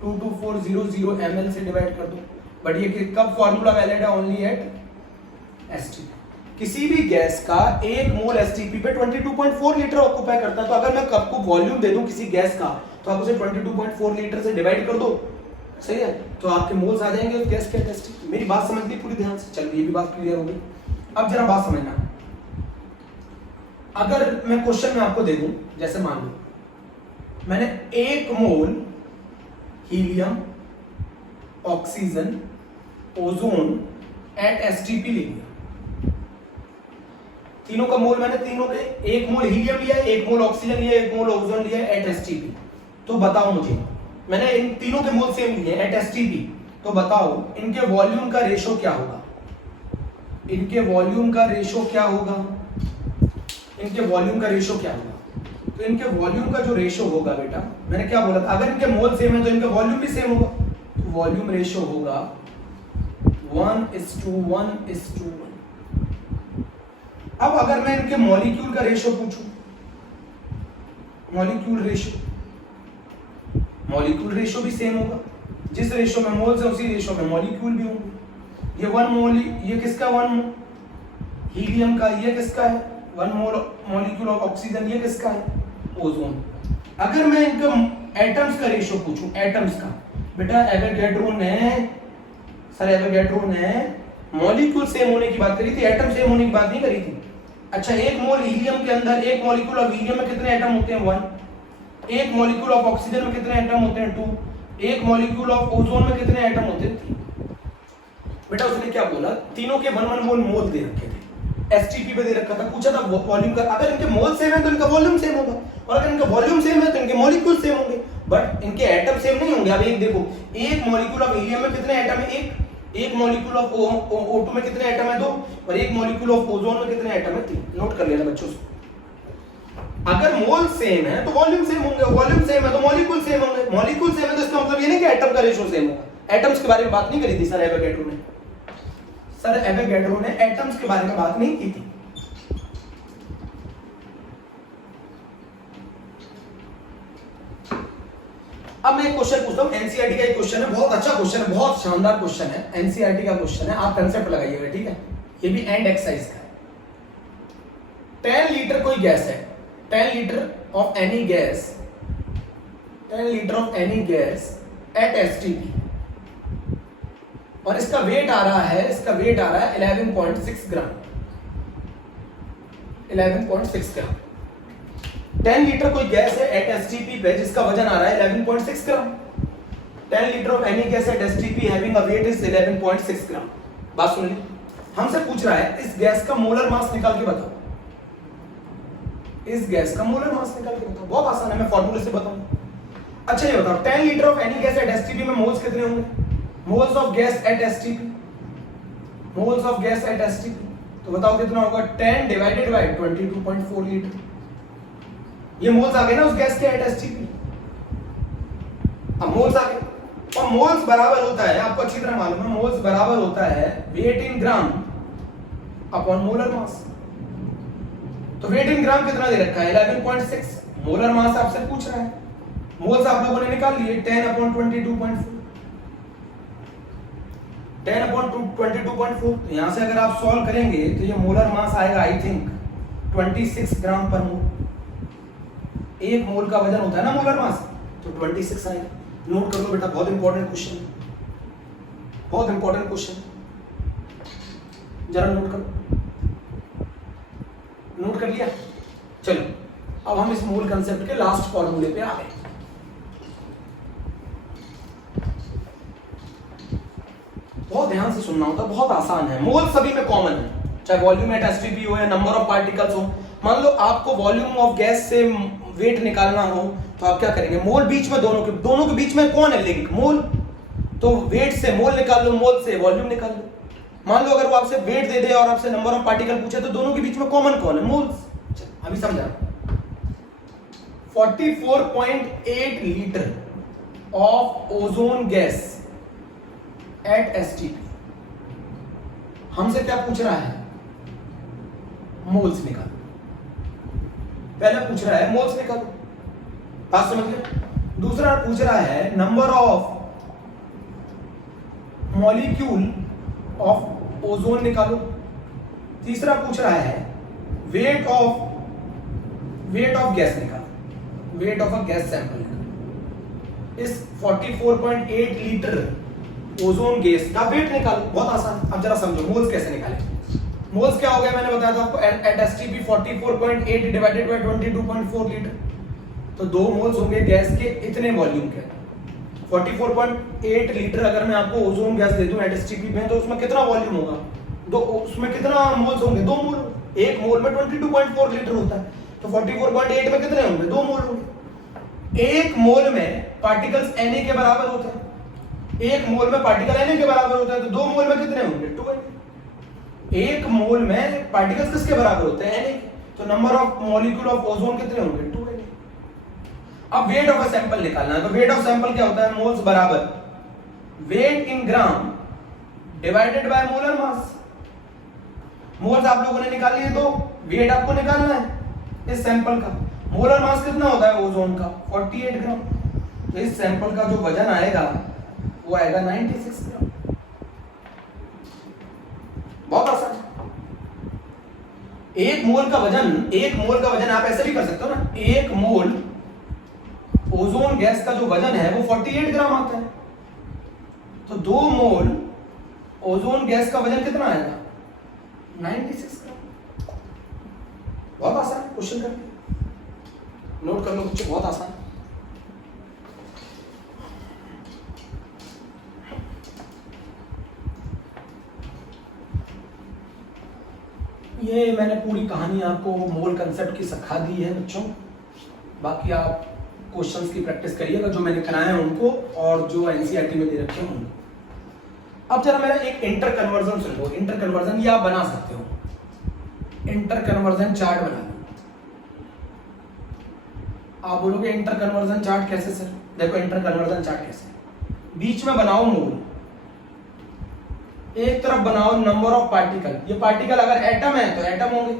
22400 ml से डिवाइड कर दो। बट ये कब फॉर्मूला वैलिड है, ओनली एट एसटीपी। किसी भी गैस का 1 मोल एसटीपी पे 22.4 लीटर ऑक्यूपाई करता है। तो अगर मैं आपको वॉल्यूम दे दूं किसी गैस का, तो आप उसे 22.4 लीटर से डिवाइड कर दो, सही है, तो आपके मोल्स आ जाएंगे उस गैस के एट एसटीपी। मेरी बात समझनी पूरी ध्यान से, चलिए ये भी बात क्लियर हो गई। अब जरा बात समझना, अगर मैं क्वेश्चन में आपको दे दूं, जैसे मान लो मैंने 1 mole helium, oxygen, ozone at STP ले लिया, तीनों का मोल मैंने तीनों के 1 मोल हीलियम लिया, 1 मोल ऑक्सीजन लिया, 1 मोल ओजोन लिया एट एसटीपी। तो बताओ मुझे, मैंने इन तीनों के मोल सेम लिए एट एसटीपी, तो बताओ इनके वॉल्यूम का रेशो क्या होगा, इनके वॉल्यूम का रेशो क्या होगा, इनके वॉल्यूम का रेशो क्या होगा। तो इनके वॉल्यूम का जो रेशो होगा बेटा, मैंने क्या बोला था, अगर इनके मोल सेम है तो इनका वॉल्यूम भी सेम होगा। तो वॉल्यूम रेशो होगा 1:1:1। अब अगर मैं इनके मॉलिक्यूल का रेशो पूछूं, मॉलिक्यूल रेशो भी सेम होगा, जिस रेशो में मोल्स है उसी रेशो में मॉलिक्यूल भी होंगे। ये 1 मोल, ये किसका 1 मोल हीलियम का, ये किसका है 1 मोल मॉलिक्यूल ऑफ ऑक्सीजन, ये किसका है ओजोन। अगर मैं इनका एटम्स का रेशो पूछूं, एटम्स का, बेटा एवोगैड्रो ने मॉलिक्यूल सेम होने की बात करी थी, एटम सेम होने की बात नहीं करी थी। अच्छा, 1 मोल हीलियम के अंदर 1 मॉलिक्यूल ऑफ हीलियम में कितने एटम होते हैं 1, 1 मॉलिक्यूल ऑफ ऑक्सीजन में कितने एटम होते हैं 2, 1 मॉलिक्यूल ऑफ ओजोन में कितने एटम होते हैं 3। बेटा उसने क्या बोला, तीनों के 1 मोल दे रखे थे, एसटीपी पे दे रखा था, पूछा था वॉल्यूम का। अगर इनके मोल सेम है तो इनका वॉल्यूम सेम होगा, और अगर इनका वॉल्यूम सेम है तो इनके मॉलिक्यूल सेम होंगे, बट इनके एटम सेम नहीं होंगे। अब एक देखो, 1 मॉलिक्यूल ऑफ हीलियम में कितने एटम है, 1 मॉलिक्यूल ऑफ O2 में कितने एटम है 2, और 1 मॉलिक्यूल ऑफ ओजोन में कितने एटम है 3। नोट कर लेना बच्चों से, अगर मोल सेम है तो वॉल्यूम सेम होंगे, वॉल्यूम सेम है तो मॉलिक्यूल सेम होंगे, मॉलिक्यूल सेम है तो इसका मतलब ये नहीं कि एटम का रेशो सेम होगा। एटम्स के बारे में बात नहीं करी थी सर एवोगैड्रो ने, एटम्स के बारे में बात नहीं की थी। अब मैं एक क्वेश्चन पूछता हूं, एनसीईआरटी का एक क्वेश्चन है, बहुत अच्छा क्वेश्चन है, बहुत शानदार क्वेश्चन है, एनसीईआरटी का क्वेश्चन है, आप कंसेप्ट लगाइएगा, ठीक है। ये भी एंड एक्सरसाइज का है। 10 लीटर कोई गैस है, 10 litre of any gas, 10 litre of any gas at STP, और इसका वेट आ रहा है 11.6 ग्राम, 11.6 ग्राम। 10 लीटर कोई गैस है एट एसटीपी पे जिसका वजन आ रहा है 11.6 gram. 10 litre of any gas at STP having a weight is 11.6 gram. बात सुन ली, हमसे पूछ रहा है इस गैस का मोलर मास निकाल के बताओ, इस गैस का मोलर मास निकाल के बताओ। बहुत आसान है, मैं फॉर्मूले से बताऊंगा। अच्छा ये बताओ, 10 litre of any gas at STP में मोल्स कितने होंगे, moles of gas at STP, moles of gas at STP, तो बताओ कितना होगा, 10 डिवाइडेड बाय 22.4 लीटर। ये मोल्स आ गए ना उस गैस के एट एसटीपी। अब मोल्स आ गए, और मोल्स बराबर होता है, आपको अच्छी तरह मालूम है, मोल्स बराबर होता है wait in gram upon molar mass. तो वेट इन ग्राम कितना दे रखा है 11.6, मोलर मास आपसे पूछ रहा है, मोल्स आप लोगों ने निकाल लिए 10/22.4, 10/22.4। तो यहां से अगर आप सॉल्व करेंगे तो ये मोलर मास आएगा आई थिंक 26 ग्राम पर मोल। 1 मोल का वजन होता है ना मोलर मास, तो 26 आएगा। नोट कर लो बेटा, बहुत इंपॉर्टेंट क्वेश्चन है, बहुत इंपॉर्टेंट क्वेश्चन, जरा नोट करो, नोट कर लिया। चलो अब हम इस मोल कंसेप्ट के लास्ट फॉर्मूले पे आ गए। बहुत ध्यान से सुनना होता है, बहुत आसान है। मोल सभी में कॉमन है, चाहे वॉल्यूम एट एसटीपी हो या नंबर ऑफ पार्टिकल्स हो। मान लो आपको वॉल्यूम ऑफ गैस से वेट निकालना हो तो आप क्या करेंगे, मोल बीच में, दोनों के बीच में कौन है लिंक, मोल, तो वेट से मोल निकाल लो, मोल से वॉल्यूम निकाल लो। मान लो अगर वो आपसे वेट दे दे और आपसे नंबर ऑफ पार्टिकल पूछे तो दोनों के बीच में कॉमन कौन है, मोल्स। अभी समझा। 44.8 litre of ozone gas at STP, हमसे क्या पूछ रहा है, मोल्स निकालो। पहले पूछ रहा है मोल्स निकालो, बात समझ गए। दूसरा पूछ रहा है number of molecule of ozone निकालो। तीसरा पूछ रहा है वेट ऑफ गैस निकालो, wait of a gas sample निकालो। इस 44.8 लीटर ओजोन गैस का वेट निकालो, बहुत आसान। अब जरा समझो मोल्स कैसे निकाले। मोल्स क्या हो गया, मैंने बताया था आपको, at STP 44.8 divided by 22.4 litre, तो 2 मोल्स होंगे गैस के इतने वॉल्यूम के। 44.8 लीटर अगर मैं आपको ओजोन गैस दे दूं एट एसटीपी में, तो उसमें कितना वॉल्यूम होगा, दो, उसमें कितना मोल्स होंगे, 2 मोल। एक मोल में 22.4 लीटर होता है, तो 44.8 में कितने होंगे, 2 मोल होंगे। एक मोल में पार्टिकल्स Na के बराबर होते हैं, एक मोल में पार्टिकल Na के बराबर होता है, तो 2 मोल में कितने होंगे, 2 Na। एक मोल में पार्टिकल्स किसके बराबर होते हैं, Na के, तो number of molecule of ozone कितने होंगे, 2 Na। अब वेट ऑफ अ सैंपल निकालना है, तो वेट ऑफ सैंपल क्या होता है, मोल्स बराबर weight in gram divided by molar mass. Moles आप लोगों ने निकाल लिए, तो वेट आपको निकालना है इस सैंपल का। मोलर मास कितना होता है ओजोन का, 48 ग्राम। तो इस सैंपल का जो वजन आएगा वो आएगा 96 ग्राम। बहुत आसान। एक मोल का वजन आप ऐसे भी कर सकते हो ना, एक मोल ओजोन गैस का जो वजन है वो 48 ग्राम आता है, तो 2 मोल ओजोन गैस का वजन कितना आएगा, 96 ग्राम। बहुत आसान क्वेश्चन करके नोट कर लो, कुछ बहुत आसान। ये मैंने पूरी कहानी आपको मोल कंसेप्ट की सिखा दी है बच्चों। बाकी आप क्वेश्चंस की प्रैक्टिस करिएगा जो मैंने कराए हैं उनको, और जो एनसीईआरटी में दे रखे हैं उनको। अब जरा मेरा एक इंटर कन्वर्जन सुन लो। इंटर कन्वर्जन ये आप बना सकते हो, इंटर कन्वर्जन चार्ट बना लो। आप बोलोगे इंटर कन्वर्जन चार्ट कैसे सर, देखो इंटर कन्वर्जन चार्ट कैसे, बीच में बनाओ मोल, एक तरफ बनाओ नंबर ऑफ पार्टिकल। ये पार्टिकल अगर एटम है तो एटम होंगे,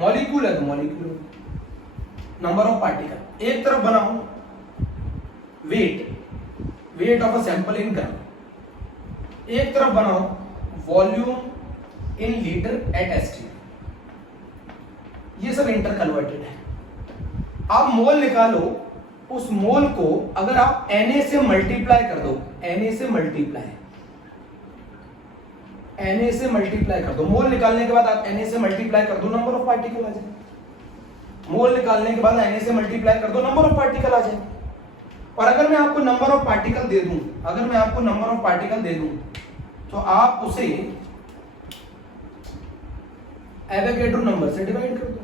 मॉलिक्यूल है तो मॉलिक्यूल होंगे। नंबर ऑफ पार्टिकल एक तरफ बनाओ, weight of a sample in gram, एक तरफ बनाओ volume in litre at ST. ये सब इंटर कन्वर्टेड है। आप मोल निकालो, उस मोल को अगर आप Na से मल्टीप्लाई कर दो, Na से मल्टीप्लाई कर दो, मोल निकालने के बाद आप Na से मल्टीप्लाई कर दो, नंबर ऑफ पार्टिकल आ जाए। मोल निकालने के बाद Na से मल्टीप्लाई कर दो, नंबर ऑफ पार्टिकल आ जाए। और अगर मैं आपको नंबर ऑफ पार्टिकल दे दूं, तो आप उसे एवोगैड्रो नंबर से डिवाइड कर दो,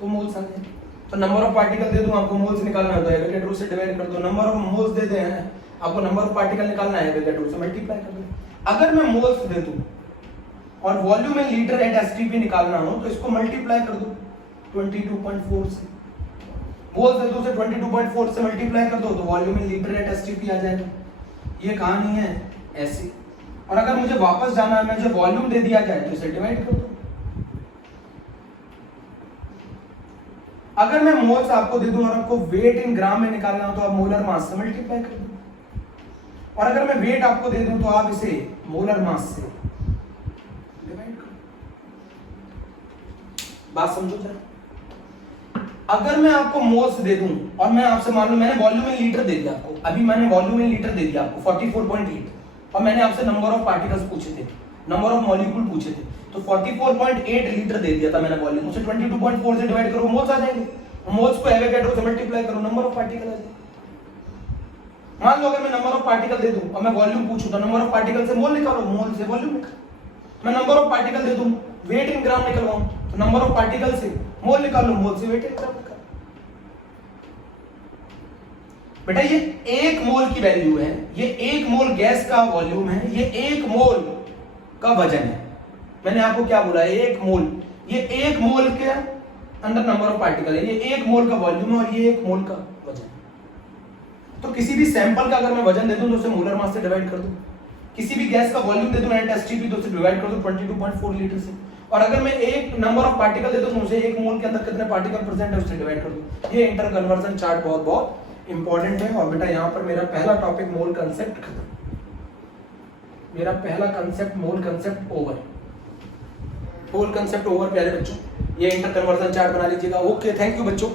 तो मोल्स आ जाए। तो नंबर ऑफ पार्टिकल दे दूं आपको, मोल्स निकालना है तो एवोगैड्रो से डिवाइड कर दो। नंबर ऑफ मोल्स दे दे हैं आपको, नंबर ऑफ पार्टिकल निकालना है, एवोगैड्रो से मल्टीप्लाई कर दो। अगर मैं मोल्स दे दूं और volume in litre at STP निकालना हो तो इसको मल्टीप्लाई कर दो 22.4 से। मोल्स दे दो से 22.4 से मल्टीप्लाई कर दो तो volume in litre at STP आ जाएगा। ये कहानी है ऐसी। और अगर मुझे वापस जाना है, मुझे वॉल्यूम दे दिया जाए तो इसे डिवाइड कर दो। अगर मैं मोल्स आपको दे दूं और आपको वेट इन ग्राम में निकालना हो तो आप मोलर मास से मल्टीप्लाई कर दो। और अगर मैं वेट आपको दे दूं तो आप इसे मोलर मास से डिवाइड करो। बात समझो जरा। अगर मैं आपको मोल्स दे दूं और मैं आपसे मान लो मैंने वॉल्यूम इन लीटर दे दिया आपको, अभी मैंने वॉल्यूम इन लीटर दे दिया आपको 44.8, और मैंने आपसे नंबर ऑफ पार्टिकल्स पूछे थे, नंबर ऑफ मॉलिक्यूल पूछे थे, तो 44.8 लीटर दे दिया था मैंने वॉल्यूम, उसे 22.4 से डिवाइड करो, मोल्स आ जाएंगे। मोल्स को एवोगैड्रो से मल्टीप्लाई करो, नंबर ऑफ पार्टिकल आ जाएगा। मान लो अगर मैं नंबर ऑफ पार्टिकल दे दूं और मैं वॉल्यूम पूछूं तो नंबर ऑफ पार्टिकल से मोल निकालो, मोल से वॉल्यूम निकालो। मैं नंबर ऑफ पार्टिकल दे दूं वेट इन ग्राम निकलवाऊं तो नंबर ऑफ पार्टिकल से मोल निकाल लो, मोल से वेट इन ग्राम निकाल। बेटा ये 1 मोल की वैल्यू है, ये 1 मोल गैस का वॉल्यूम है, ये 1 मोल का वजन है। मैंने आपको क्या बोला, 1 मोल, ये 1 मोल के अंदर नंबर ऑफ पार्टिकल है, ये 1 मोल का वॉल्यूम है और ये 1 मोल का वजन। तो किसी भी सैंपल का अगर मैं वजन दे दूं तो उसे मोलर मास से डिवाइड कर दूं, किसी भी गैस का वॉल्यूम दे दूं नेट एसटीपी तो उसे डिवाइड कर दूं 22.4 लीटर से, और अगर मैं एक नंबर ऑफ पार्टिकल दे दूं तो उसे 1 मोल के अंदर कितने पार्टिकल प्रेजेंट है उससे डिवाइड कर दूं। ये इंटर कन्वर्जन चार्ट बहुत बहुत इंपॉर्टेंट है। और बेटा यहाँ पर मेरा पहला टॉपिक मोल कंसेप्ट खत्म, मेरा पहला कंसेप्ट मोल कंसेप्ट ओवर, मोल कंसेप्ट ओवर प्यारे बच्चों। ये इंटर कन्वर्जन चार्ट बना लीजिएगा। ओके, थैंक यू बच्चों।